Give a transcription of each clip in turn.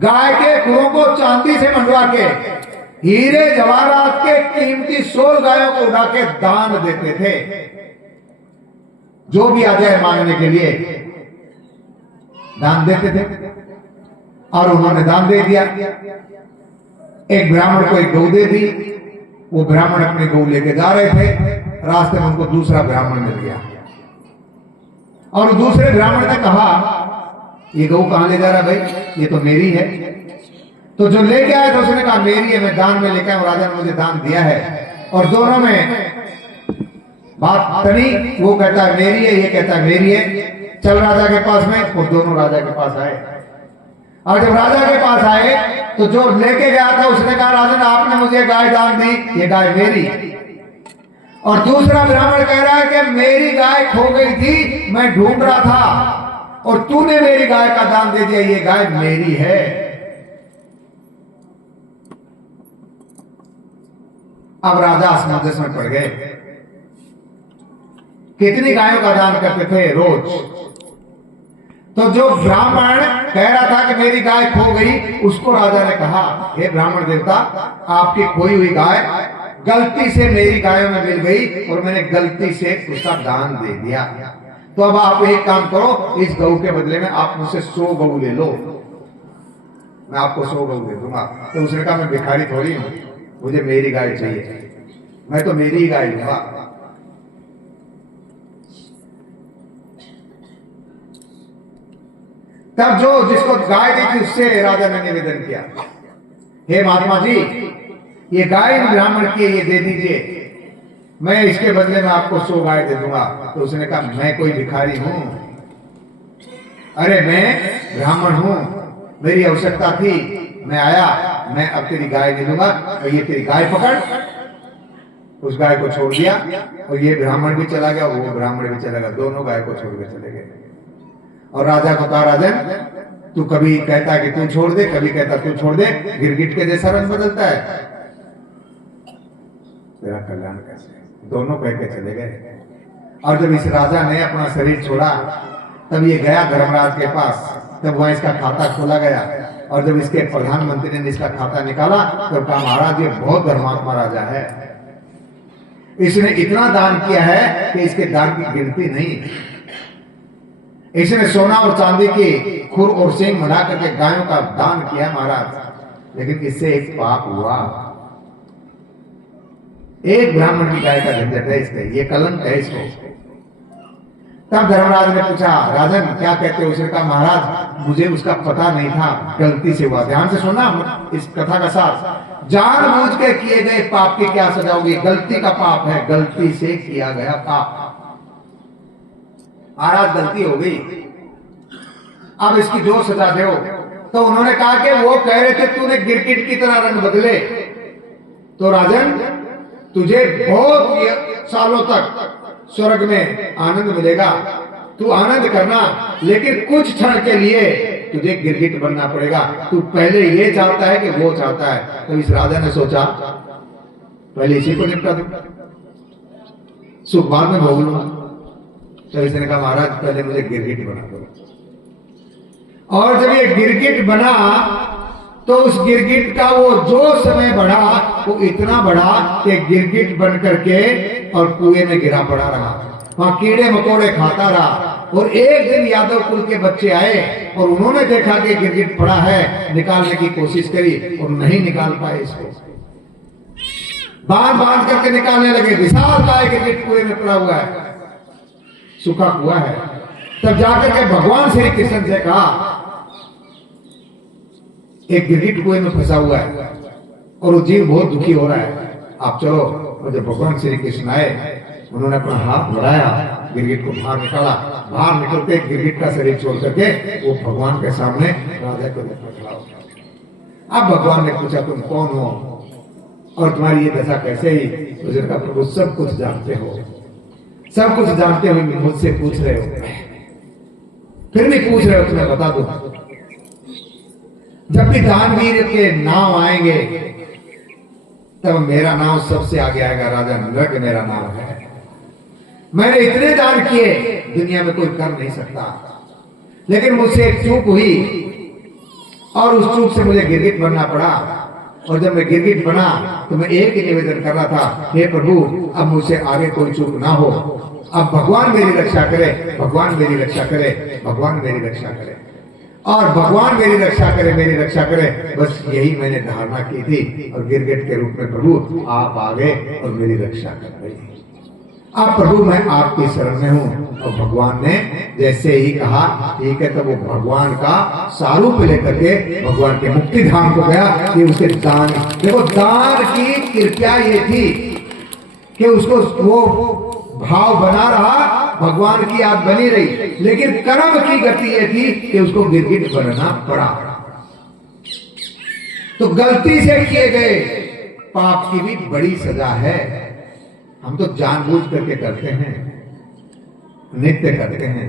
गाय के खुरों को चांदी से मंडवा के हीरे जवाहरात के कीमती 16 गायों को उड़ा के दान देते थे। जो भी आ जाए मांगने के लिए दान देते थे, और उन्होंने दान दे दिया। एक ब्राह्मण को एक गौ दे दी। वो ब्राह्मण अपने गौ लेके जा रहे थे, रास्ते में उनको दूसरा ब्राह्मण मिल गया, और दूसरे ब्राह्मण ने कहा, ये गौ कहां ले जा रहा भाई, ये तो मेरी है। तो जो लेके आया था उसने कहा मेरी है, मैं दान में लेके आया, राजा ने मुझे दान दिया है। और दोनों में बात तनी, वो कहता है मेरी है, ये कहता है मेरी है। चल राजा के पास में, और दोनों राजा के पास आए। और जब राजा के पास आए तो जो लेके गया था उसने कहा राजन आपने मुझे गाय दान दी, ये गाय मेरी। और दूसरा ब्राह्मण कह रहा है कि मेरी गाय खो गई थी, मैं ढूंढ रहा था, और तूने मेरी गाय का दान दे दिया, ये गाय मेरी है। अब राजा असमंजस में पड़ गए। कितनी गायों का दान करते थे रोज? तो जो ब्राह्मण कह रहा था कि मेरी गाय खो गई, उसको राजा ने कहा हे ब्राह्मण देवता, आपकी खोई हुई गाय गलती से मेरी गायों में मिल गई, और मैंने गलती से उसका दान दे दिया। तो अब आप एक काम करो, इस गऊ के बदले में आप मुझसे 100 गऊ ले लो, मैं आपको 100 गऊ दे दूंगा। तो उसने कहा मैं भिखारी थोड़ी हूं, मुझे मेरी गाय चाहिए, मैं तो मेरी ही गाय लूंगा। तब जो जिसको गाय दी थी उससे राजा ने निवेदन किया, हे महात्मा जी, ये गाय ब्राह्मण की ये दे दीजिए, मैं इसके बदले में आपको 100 गाय दे दूंगा। तो उसने कहा मैं कोई भिखारी हूं, अरे मैं ब्राह्मण हूं, मेरी आवश्यकता थी, मैं आया, मैं अब तेरी गाय दे दूंगा, और ये तेरी गाय पकड़। उस गाय को छोड़ दिया, और ये ब्राह्मण भी चला गया, वो ब्राह्मण भी चला गया, दोनों गाय को छोड़ के चले गए। और राजा को कहा राजन तू कभी कहता कि तू छोड़ दे, कभी कहता तू छोड़ दे, गिरगिट के जैसा रंग बदलता है, तेरा कल्याण कैसे? दोनों कह के चले गए। और जब इस राजा ने अपना शरीर छोड़ा तब ये गया धर्मराज के पास, तब वहां इसका खाता खोला गया, और जब इसके प्रधानमंत्री ने इसका खाता निकाला तब कहा महाराज ये बहुत धर्मात्मा राजा है, इसने इतना दान किया है कि इसके दान की गिनती नहीं। इसने सोना और चांदी की खुर और सींग बना करके गायों का दान किया महाराज, लेकिन इससे एक पाप हुआ, एक ब्राह्मण की गाय का झंझट है इसके, ये कलंक है इसको। तब धर्मराज ने पूछा राजन क्या कहते हो? उसने कहा महाराज मुझे उसका पता नहीं था, गलती से हुआ। ध्यान से सुनना इस कथा का साथ, जानबूझ के किए गए पाप की क्या सजा होगी? गलती का पाप है, गलती से किया गया पाप। महाराज गलती हो गई, अब इसकी जो सजा दो। तो उन्होंने कहा कि वो कह रहे थे तूने गिरगिट की तरह रंग बदले, तो राजन तुझे बहुत सालों तक स्वर्ग में आनंद मिलेगा, तू आनंद करना, लेकिन कुछ क्षण के लिए तुझे गिरगिट बनना पड़ेगा। तू पहले ये चाहता है कि वो चाहता है? तो इस राजा ने सोचा पहले इसी को निपटा दूं, सुख बाद में भोग लूंगा। तो इसने कहा महाराज पहले मुझे गिरगिट बना दो। और जब ये गिरगिट बना तो उस गिरगिट का वो जो समय बढ़ा वो इतना बढ़ा कि गिरगिट बन करके और कुएं में गिरा पड़ा रहा, वहां कीड़े मकोड़े खाता रहा। और एक दिन यादव कुल के बच्चे आए और उन्होंने देखा कि गिरगिट पड़ा है, निकालने की कोशिश करी और नहीं निकाल पाए इसको, बांध बांध करके निकालने लगे। विशाल काय गिरगिट कुएं में पड़ा हुआ है, सूखा कुआ है। तब जाकर के भगवान श्री कृष्ण से कहा एक गिरगिट कुएं में फंसा हुआ है और वो जीव बहुत दुखी हो रहा है, आप चलो। और जब भगवान श्री कृष्ण आए उन्होंने अपना हाथ बढ़ाया, गिरगिट को बाहर निकाला, बाहर निकलते गिरगिट का शरीर छोड़ करके वो भगवान के सामने राजा को खड़ा हो गया। अब भगवान ने पूछा तुम कौन हो और तुम्हारी ये दशा कैसे ही? तो जिनका प्रभु सब कुछ जानते हो, सब कुछ जानते हुए मुझसे पूछ रहे हो, फिर भी पूछ रहे हो, तुम्हें बता दो जब भी दानवीर के नाम आएंगे तब मेरा नाम सबसे आगे आएगा। राजा नृग मेरा नाम है, मैंने इतने दान किए दुनिया में कोई कर नहीं सकता, लेकिन मुझसे एक चूक हुई और उस चूक से मुझे गिरगिट बनना पड़ा। और जब मैं गिरगिट बना तो मैं एक ही निवेदन कर रहा था, हे प्रभु अब मुझसे आगे कोई चूक ना हो, अब भगवान मेरी रक्षा करे, भगवान मेरी रक्षा करे, भगवान मेरी रक्षा करे, और भगवान मेरी रक्षा करे, मेरी रक्षा करे। बस यही मैंने धारणा की थी और गिरगिट के रूप में प्रभु आप आ गए और मेरी रक्षा कर गई। अब प्रभु मैं आपकी शरण में हूं। और भगवान ने जैसे ही कहा ठीक है, तो वो भगवान का सारूप लेकर के भगवान के मुक्ति धाम को गया कि उसे दान, देखो दान की कृपया ये थी कि उसको वो भाव बना रहा, भगवान की याद बनी रही, लेकिन कर्म की गति ये थी कि उसको गिरगिट बनना पड़ा। तो गलती से किए गए पाप की भी बड़ी सजा है। हम तो जानबूझ करके करते हैं, नित्य करते हैं,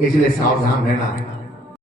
इसलिए सावधान रहना है।